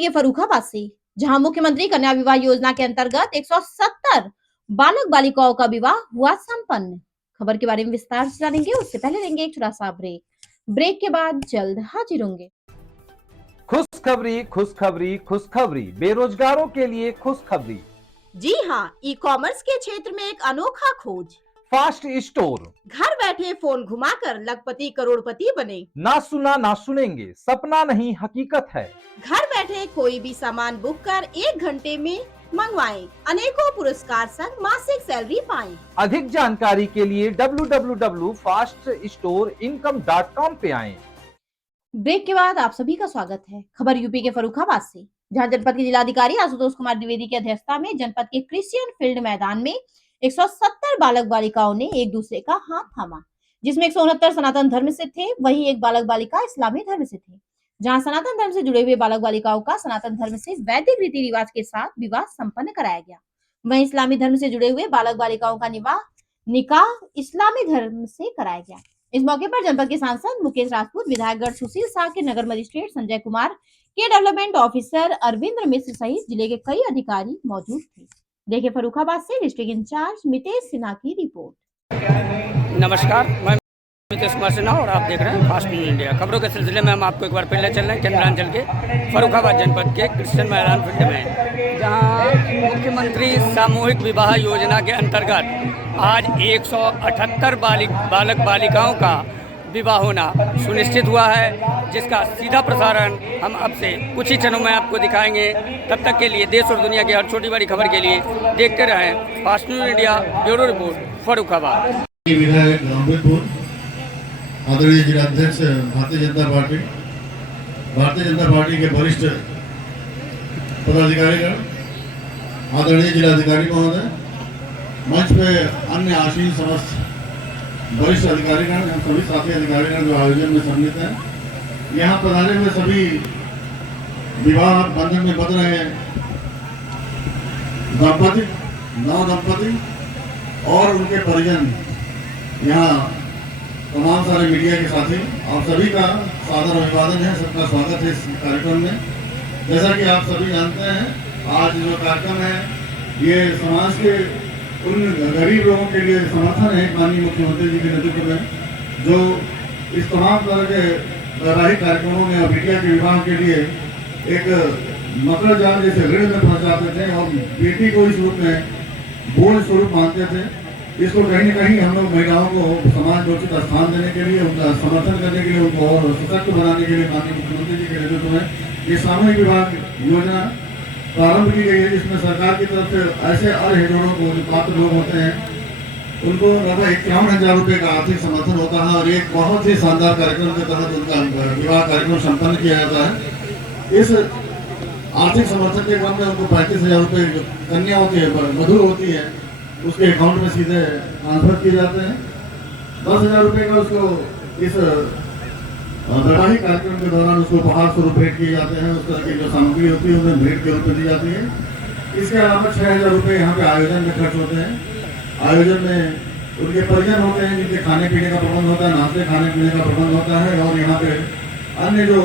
UP के फर्रुखाबाद से, जहां मुख्यमंत्री कन्या विवाह योजना के अंतर्गत 170 बालक बालिकाओं का विवाह हुआ संपन्न। खबर के बारे में विस्तार से जानेंगे, उससे पहले लेंगे एक छोटा सा ब्रेक के बाद जल्द हाजिर होंगे। खुशखबरी खुशखबरी खुशखबरी, बेरोजगारों के लिए खुशखबरी। जी हाँ, ई कॉमर्स के क्षेत्र में एक अनोखा खोज। फास्ट स्टोर, घर बैठे फोन घुमाकर लखपति करोड़पति बने। ना सुना ना सुनेंगे, सपना नहीं हकीकत है। घर बैठे कोई भी सामान बुक कर 1 घंटे में मंगवाएं, अनेकों पुरस्कार संग मासिक सैलरी पाएं। अधिक जानकारी के लिए www.faststoreincome.com पे आएं। ब्रेक के बाद आप सभी का स्वागत है। खबर यूपी के फर्रुखाबाद से, जहां जनपद के जिलाधिकारी आशुतोष कुमार द्विवेदी की अध्यक्षता में जनपद के क्रिश्चियन फील्ड मैदान में 170 बालक बालिकाओं ने एक दूसरे का हाथ थामा, जिसमें 169 सनातन धर्म से थे, वहीं एक बालक बालिका इस्लामी धर्म से थे। जहां सनातन धर्म से जुड़े हुए बालक बालिकाओं का सनातन धर्म से वैदिक रीति रिवाज के साथ विवाह संपन्न कराया गया, वहीं इस्लामी धर्म से जुड़े हुए बालक बालिकाओं का निकाह इस्लामी धर्म से कराया गया। इस मौके पर जनपद के सांसद मुकेश राजपूत, विधायकगढ़ सुशील शाह के नगर मजिस्ट्रेट संजय कुमार के डेवलपमेंट ऑफिसर अरविंद्र मिश्र सहित जिले के कई अधिकारी मौजूद थे। देखिए फर्रुखाबाद से डिस्ट्रिक्ट इंचार्ज मितेश सिन्हा की रिपोर्ट। नमस्कार, मैं मितेश कुमार सिन्हा और आप देख रहे हैं फास्ट न्यूज इंडिया। खबरों के सिलसिले में हम आपको एक बार फिर ले चल रहे हैं केंद्रांचल के फर्रुखाबाद जनपद के क्रिश्चियन मैदान फील्ड में, जहां मुख्यमंत्री सामूहिक विवाह योजना के अंतर्गत आज 178 बालक बालिकाओं का विवाह होना सुनिश्चित हुआ है, जिसका सीधा प्रसारण हम अब से कुछ ही क्षणों में आपको दिखाएंगे। तब तक के लिए देश और दुनिया की हर छोटी बड़ी खबर के लिए देखते रहें fast news India. Bureau report, Farrukhabad. विधायक अमृतपुर, आदरणीय जिलाध्यक्ष भारतीय जनता पार्टी के वरिष्ठ पदाधिकारीगण, आदरणीय जिलाधिकारी महोदय, मंच पे अन्य आसीन समस्त वरिष्ठ अधिकारीगण एवं सभी साथी अधिकारीगण जो आयोजन में सम्मिलित हैं, यहाँ पधारे हुए सभी विवाह बंधन में बंध रहे नव दंपति और उनके परिजन, यहाँ तमाम सारे मीडिया के साथी, आप सभी का सादर अभिवादन है, सबका स्वागत है इस कार्यक्रम में। जैसा कि आप सभी जानते हैं, आज जो कार्यक्रम है ये समाज के उन गरीब लोगों के लिए समर्थन है माननीय मुख्यमंत्री जी के नेतृत्व में, जो इस तमाम तरह के वैवाहिक कार्यक्रमों में और बिटिया के विवाह के लिए एक मकर जाल जैसे ऋण में फंस जाते थे और बेटी को इस रूप में बोझ स्वरूप मानते थे। इसको कहीं न कहीं हम लोग महिलाओं को समाज में उचित स्थान देने के लिए, उनका समर्थन करने के लिए, उनको और सशक्त बनाने के लिए माननीय मुख्यमंत्री जी के नेतृत्व में ये सामूहिक विवाह योजना प्रारंभ की गई है, जिसमें सरकार की तरफ से ऐसे अरहितों को जो पात्र लोग होते हैं उनको लगभग 51,000 रुपये का आर्थिक समर्थन होता है और एक बहुत ही शानदार कार्यक्रम के तहत उनका विवाह कार्यक्रम संपन्न किया जाता है। इस आर्थिक समर्थन के क्रम में उनको 35,000 रुपये कन्या होती है, मधु होती है, उसके अकाउंट में सीधे ट्रांसफर किए जाते हैं। 10,000 रुपये का उसको इस वैवाहिक कार्यक्रम के दौरान उसको उपहार स्वरूप भेंट किए जाते हैं। उस तरह की जो सामग्री होती है उन्हें भेंट के रूप में दी जाती है। इसके अलावा 6,000 रुपये यहाँ पे आयोजन में खर्च होते हैं। आयोजन में उनके परिजन होते हैं, जिनके खाने पीने का प्रबंध होता है, नाश्ते खाने पीने का प्रबंध होता है, और यहाँ पे अन्य जो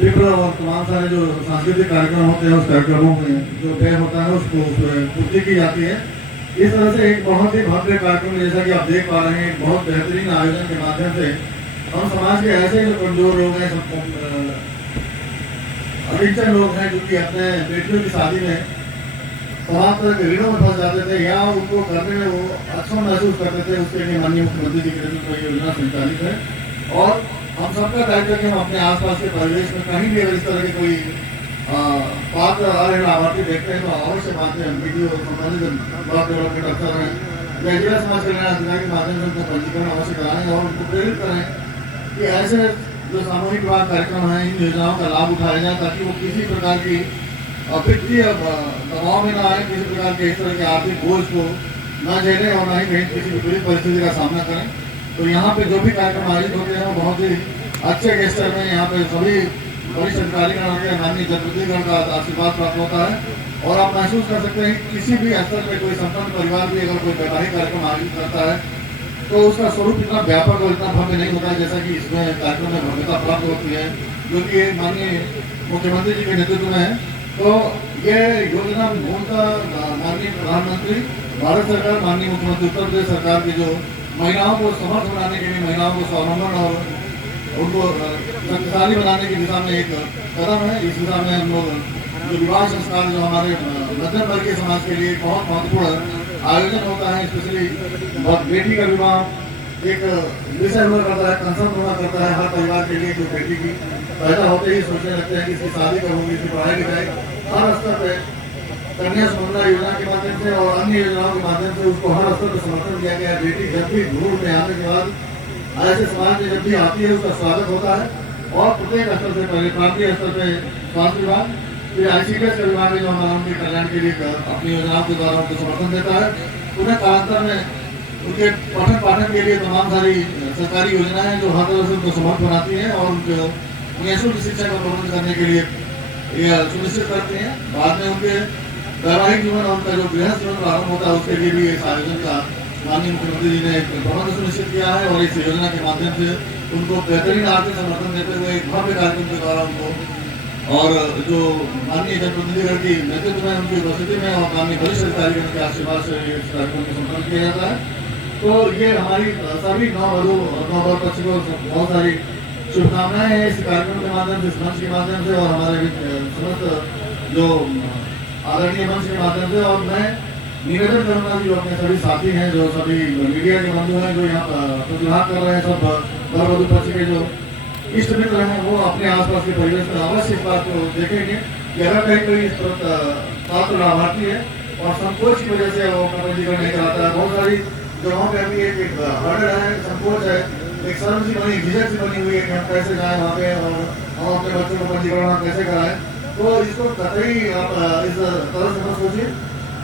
विप्लव और तमाम सारे जो सांस्कृतिक कार्यक्रम होते हैं उस कार्यक्रमों में जो व्यय होता है उसको पूर्ति की जाती है। इस तरह से एक बहुत ही भव्य कार्यक्रम, जैसा कि आप देख पा रहे हैं, एक बहुत बेहतरीन आयोजन के माध्यम से हम समाज के ऐसे जो कमजोर लोग हैं, अभिचर लोग हैं, जो कि अपने बेटियों की शादी में तमाम तरह के ऋणों में फंस जाते थे या उनको करने में वो अच्छा महसूस करते थे, उसके लिए माननीय मुख्यमंत्री जी के नेतृत्व में योजना संचालित है। और हम सबका दायित्व है कि हम अपने आसपास के परिवेश में कहीं भी अगर इस तरह के कोई पात्र लाभार्थी देखते हैं तो अवश्य बातें हम वीडियो संबंधित ब्लॉक डेवलपमेंट अफसर हैं या जिला समाज कल्याण अधिकारी के माध्यम से उनको पंजीकरण अवश्य कराएं और उनको प्रेरित करें कि ऐसे जो सामूहिक विवाह कार्यक्रम हैं इन योजनाओं का लाभ उठाया जाए, ताकि वो किसी प्रकार की वित्तीय दबाव में ना आए, किसी प्रकार के इस तरह के आर्थिक बोझ को न झेलें और न ही कहीं किसी विपरीत परिस्थिति का सामना करें। तो यहाँ पे जो भी कार्यक्रम आयोजित होते हैं वो बहुत ही अच्छे गेस्टर में यहाँ पे सभी वरिष्ठ अधिकारीगण होते हैं, माननीय जनप्रतिनिधिगण का आशीर्वाद प्राप्त होता है और आप महसूस कर सकते हैं कि किसी भी स्तर पर कोई संपन्न परिवार भी अगर कोई वैवाहिक कार्यक्रम आयोजित करता है तो उसका स्वरूप इतना व्यापक और इतना भव्य नहीं होता है जैसा कि इसमें कार्यक्रम में भव्यता प्राप्त होती है, जो कि माननीय मुख्यमंत्री जी के नेतृत्व में है। तो ये योजना मूलतः माननीय प्रधानमंत्री भारत सरकार, माननीय मुख्यमंत्री उत्तर प्रदेश सरकार की जो महिलाओं को समर्थ बनाने के लिए, महिलाओं को स्वावलंबन और उनको शक्तिशाली बनाने की दिशा में एक कदम है। इस दिशा में हम लोग जो विवाह संस्कार जो हमारे मध्यम वर्गीय समाज के लिए बहुत महत्वपूर्ण आयोजन होता है, स्पेशली बेटी का विवाह एक विषय हुआ करता है, कंसर्न हुआ करता है हर परिवार के लिए। जो बेटी की पैदा होते ही सोचने लगते हैं कि इसकी शादी कब होगी, इसकी पढ़ाई लिखाई, हर स्तर पे कन्या सुमंगला योजना के माध्यम से और अन्य योजनाओं के माध्यम से उसको हर स्तर पर समर्थन दिया गया है। बेटी जब भी भ्रूण में आने के बाद ऐसे समाज में जब भी आती है उसका स्वागत होता है और प्रत्येक स्तर से पहले प्रांतीय स्तर पे स्वास्थ्य विभाग, फिर ICDS का विभाग जो हमारा उनके कल्याण के लिए अपनी योजनाओं के द्वारा उनको समर्थन देता है। उन्हें कालांतर में उनके पठन पाठन के लिए तमाम सारी सरकारी योजनाएं जो हर तरह से उनको समर्थ बनाती हैं और उनको निःशुल्क शिक्षा का प्रबंध करने के लिए यह सुनिश्चित करती हैं। बाद में उनके वैवाहिक जीवन और उनका जो गृहस्थ जीवन प्रारंभ होता है उसके लिए भी इस आयोजन का माननीय मुख्यमंत्री जी ने एक प्रबंध सुनिश्चित किया है और इस योजना के माध्यम से उनको बेहतरीन आर्थिक समर्थन देते हुए एक भव्य कार्यक्रम के द्वारा उनको और जो माननीय जनप्रतिनिधिगण की नेतृत्व में उनकी उपस्थिति में और माननीय वरिष्ठ अधिकारीगण के आशीर्वाद से इस कार्यक्रम को संपन्न किया जाता है। तो ये हमारी सभी नववधु नववर पक्ष को बहुत सारी शुभकामनाएं हैं इस कार्यक्रम के माध्यम से, इस मंच के माध्यम से और हमारे समस्त जो आदरणीय मंच के माध्यम से। और मैं निवेदन करूंगा कि जो अपने सभी साथी हैं, जो सभी मीडिया के बंधु हैं, जो यहाँ प्रतिभाग कर रहे हैं, सब वर वधु पक्ष के जो इष्ट मित्र हैं, वो अपने आसपास के परिवेश में अवश्य इस बात को देखेंगे कि अगर कहीं कोई इस पात्र लाभार्थी है और संकोच की वजह से वो पंजीकरण नहीं कराता है। बहुत सारी जगहों पर अभी एक हर्डल है, संकोच है, एक शर्म सी बनी, झिझक सी बनी हुई है कि हम कैसे जाएं वहाँ पे और हम अपने बच्चों को पंजीकरण कैसे कराएं। तो इसको कतई आप इस तरह से मत सोचिए।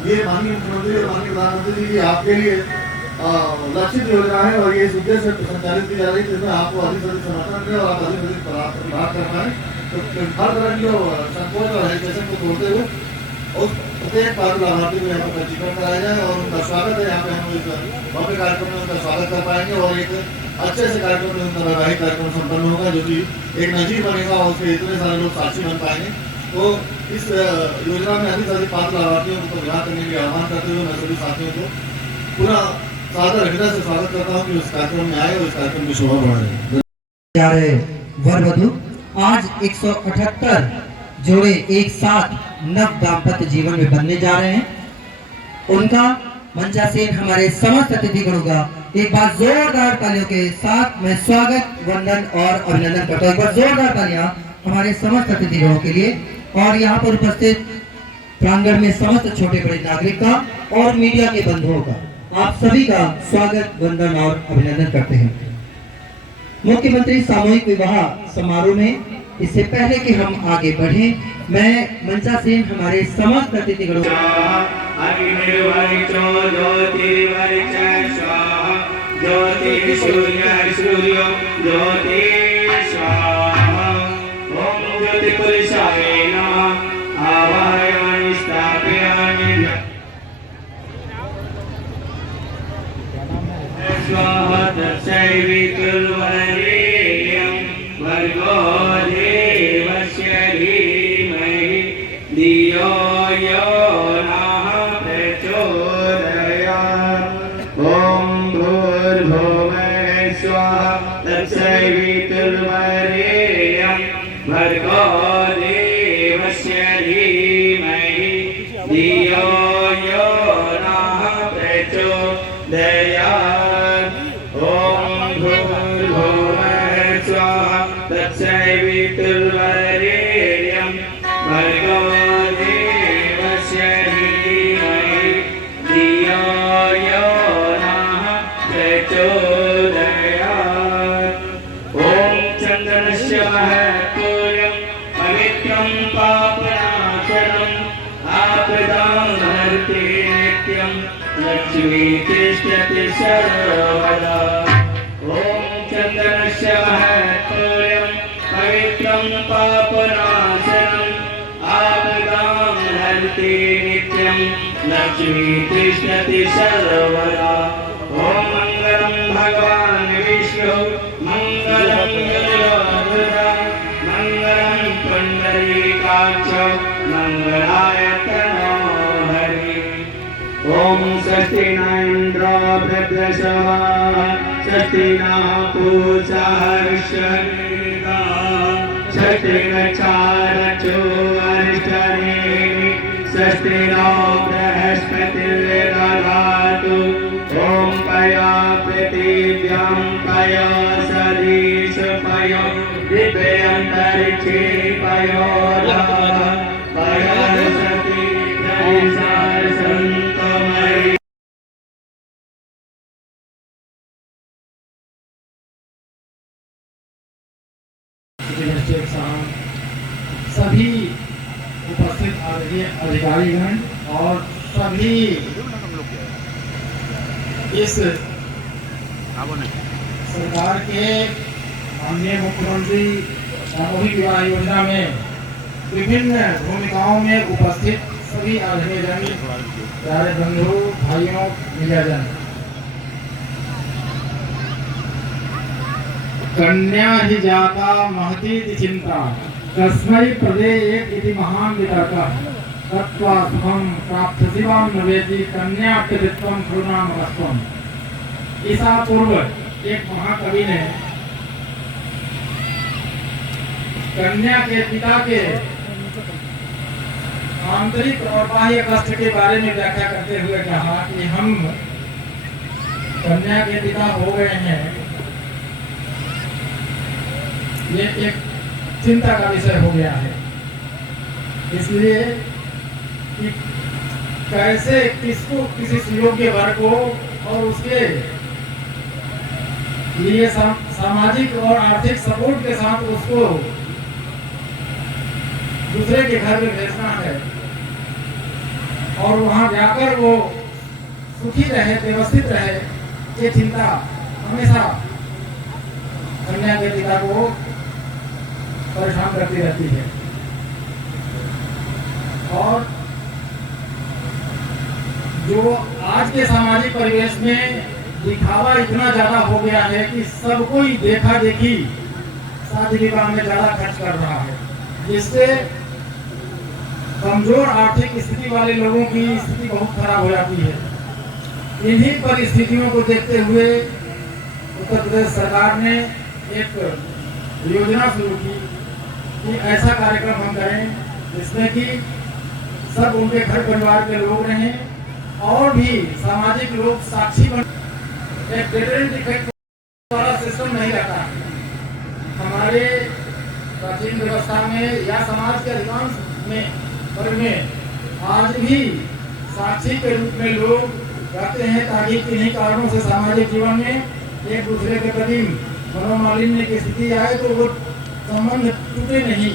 ये माननीय मुख्यमंत्री और माननीय प्रधानमंत्री जी की आपके लिए लक्षित योजना है और ये इस उद्देश्य से संचालित की जा रही है जिसमें आपको अधिक से अधिक समर्थन मिले और आप अधिक से अधिक लाभ कर पाएं। तो हर तरह की जो संकोच और हेजिटेशन को तोड़ते हुए उस प्रत्येक पात्र लाभार्थी को यहाँ पर पंजीकरण कराया जाए और उनका स्वागत है। यहाँ पे हम इस भव्य कार्यक्रम में उनका स्वागत कर पाएंगे और एक अच्छे से कार्यक्रम में उनका वैवाहिक कार्यक्रम संपन्न होगा जो कि एक नजीर बनेगा और उसके इतने सारे लोग साक्षी बन पाएंगे। तो इस योजना में अधिक से अधिक पात्र लाभार्थियों को विवाह करने के लिए आह्वान करते हुए मैं सभी साथियों को पूरा सादर हृदय से स्वागत करता हूँ कि उस कार्यक्रम में आए और इस कार्यक्रम की शोभा बढ़ाए। वर वधु आज 178 जोड़े एक साथ नव दाम्पत्य जीवन में बनने जा रहे हैं। उनका मंचा सेन हमारे समस्त अतिथिगणों का एक बार जोरदार तालियों के साथ मैं स्वागत, वंदन और अभिनंदन करता हूँ। एक बार जोरदार तालियां हमारे समस्त अतिथिगणों के लिए और यहाँ पर उपस्थित प्रांगण में समस्त छोटे बड़े नागरिक का और मीडिया के बंधुओं का आप सभी का स्वागत, वंदन और अभिनंदन करते हैं। मुख्यमंत्री सामूहिक विवाह समारोह में इससे पहले कि हम आगे बढ़े, मैं मंचा सेन हमारे समस्त अतिथिगणों लक्ष्मी तिष्ठति सर्वदा। ओम चंदनस्य महत्तोयं पवित्रं पापनाशनं आपदां हरति नित्यं लक्ष्मी तिष्ठति सर्वदा। ओम मंगलं भगवान् विष्णु मङ्गलं गरुडध्वज मङ्गलं पुण्डरीकाक्ष मङ्गलाय तनो हरि ॐ स्वस्ति न इन्द्रो वृद्धश्रवाः स्वस्ति नः पूषा हर्षवीराः स्वस्ति न चारचो अरिष्टनेमि स्वस्ति नो बृहस्पतिर्दधातु ॐ पया पृथिव्यां पया सदीश पयो दिव्यन्तरिक्षे पयोधः पया सती प्रविशार सन्तमयि सभी उपस्थित आदरणीय अधिकारीगण और सभी इस सरकार के माननीय मुख्यमंत्री सामूहिक विवाह योजना में विभिन्न भूमिकाओं में उपस्थित सभी आदरणीय जन, प्यारे बंधु भाइयों, मीडियाजन, कन्या ही जाता महती चिंता तस्मै प्रदेयेत् इति महान वितर्कः तत्वा सुखम प्राप्त शिवां नवेति कन्याप्यत्वं करुणामरस्त्वम्। ईसा पूर्व एक महाकवि ने कन्या के पिता के आंतरिक और बाह्य कष्ट के बारे में व्याख्या करते हुए कहा कि हम कन्या के पिता हो गए हैं, ये एक चिंता का विषय हो गया है। इसलिए कि कैसे किसको किसी सुयोग्य वर्ग को और उसके लिए सामाजिक और आर्थिक सपोर्ट के साथ उसको दूसरे के घर में भेजना है और वहां जाकर वो सुखी रहे, व्यवस्थित रहे, ये चिंता हमेशा कन्या के पिता को परेशान करती रहती है। और जो आज के सामाजिक परिवेश में दिखावा इतना ज्यादा हो गया है कि सब कोई देखा देखी शादी विवाह में ज्यादा खर्च कर रहा है, जिससे कमजोर आर्थिक स्थिति वाले लोगों की स्थिति बहुत खराब हो जाती है। इन्हीं परिस्थितियों को देखते हुए उत्तर प्रदेश सरकार ने एक योजना शुरू की कि ऐसा कार्यक्रम हम करें जिसमें कि सब उनके घर परिवार के लोग रहें और भी सामाजिक लोग साक्षी बन। एक डेटरेंट इफेक्ट वाला सिस्टम नहीं रहता। हमारे प्राचीन व्यवस्था में या समाज के अधिकांश में वर्ग में आज भी साक्षी के रूप में लोग रहते हैं ताकि किन्हीं कारणों से सामाजिक जीवन में एक दूसरे के प्रति मनोमालिन्य की स्थिति आए तो वो संबंध टूटे नहीं,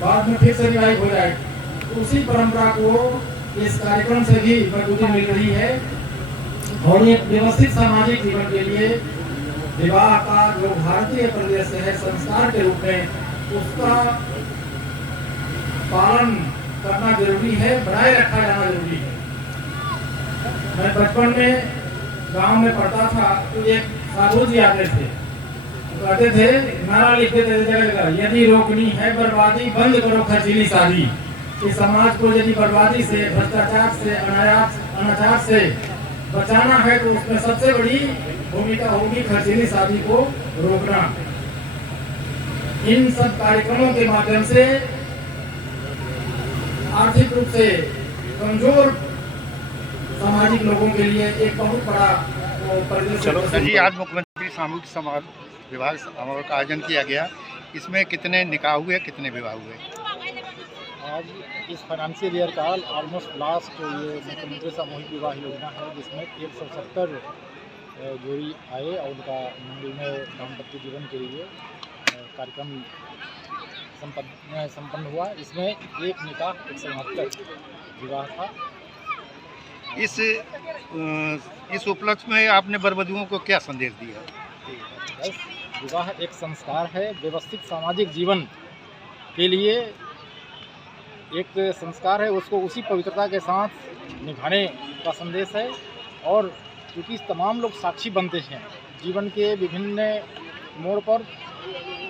बाद में फिर से रिवाइव हो जाए। उसी परंपरा को इस कार्यक्रम से भी मजबूती मिल रही है और एक व्यवस्थित सामाजिक जीवन के लिए विवाह का जो भारतीय प्रदेश है संस्कार के रूप में उसका पालन करना जरूरी है, बनाए रखा जाना जरूरी है। मैं बचपन में गांव में पढ़ता था तो एक साधु जी आते थे, कहते थे, नारा लिखते थे जगह यदि रोकनी है बर्बादी बंद करो खर्चीली शादी। कि समाज को यदि बर्बादी से, भ्रष्टाचार से, अनाचार से बचाना है तो उसमें सबसे बड़ी भूमिका होगी खर्चीली शादी को रोकना। इन सब कार्यक्रमों के माध्यम से आर्थिक रूप से कमजोर सामाजिक लोगों के लिए एक बहुत बड़ा परिदृश्य। जी, आज मुख्यमंत्री सामूहिक समाज विवाह समारोह का आयोजन किया गया। इसमें कितने निकाह हुए, कितने विवाह हुए? आज इस फाइनेंशियल ईयर का ऑलमोस्ट लास्ट ये मुख्यमंत्री सामूहिक विवाह योजना है जिसमें 170 जोड़ी आए और उनका मंगलमय दाम्पत्य जीवन के लिए कार्यक्रम संपन्न हुआ। इसमें एक निकाह 169 विवाह था। इस उपलक्ष्य में आपने वरवधुओं को क्या संदेश दिया? विवाह एक संस्कार है, व्यवस्थित सामाजिक जीवन के लिए एक संस्कार है, उसको उसी पवित्रता के साथ निभाने का संदेश है। और क्योंकि तमाम लोग साक्षी बनते हैं। जीवन के विभिन्न मोड़ पर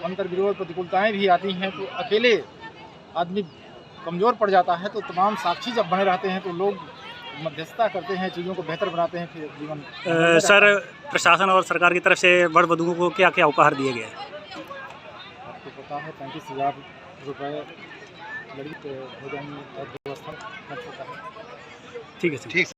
अंतर विरोध प्रतिकूलताएं भी आती हैं, तो अकेले आदमी कमज़ोर पड़ जाता है। तो तमाम साक्षी जब बने रहते हैं तो लोग मध्यस्थता करते हैं, चीज़ों को बेहतर बनाते हैं, फिर जीवन। सर, प्रशासन और सरकार की तरफ से वर वधुओं को क्या क्या उपहार दिए गए? आपको पता है 35,000 रुपये लड़की के भोजन और व्यवस्था कर चुका है। ठीक है सर। ठीक।